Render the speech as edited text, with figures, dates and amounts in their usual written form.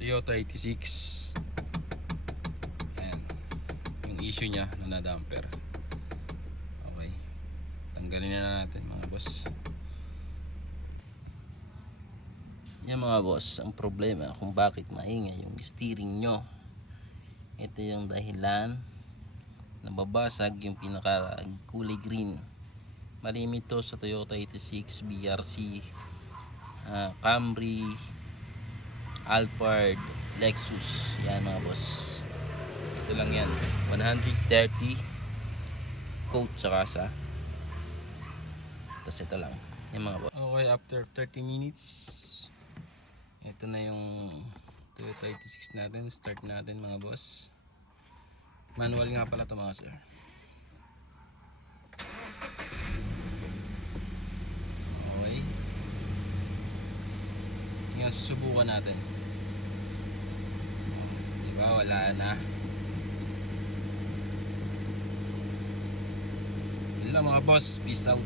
Toyota 86. Ayan. Yung issue nya na damper. Okay. Tanggalin na natin mga boss. Yan mga boss, ang problema kung bakit maingay yung steering nyo. Ito yung dahilan. Nababasag yung pinaka kulay green. Malimit to sa Toyota 86, BRC, Camry, Alphard, Lexus. Yan mga boss. Ito lang yan. 130 coat sa kasa. Tapos ito lang. Yan mga boss. Okay, after 30 minutes, ito na yung Toyota 86 natin. Start natin mga boss. Manual nga pala ito mga sir. Okay. Tingnan, susubukan natin. Diba, wala na. Yun lang mga boss. Peace out.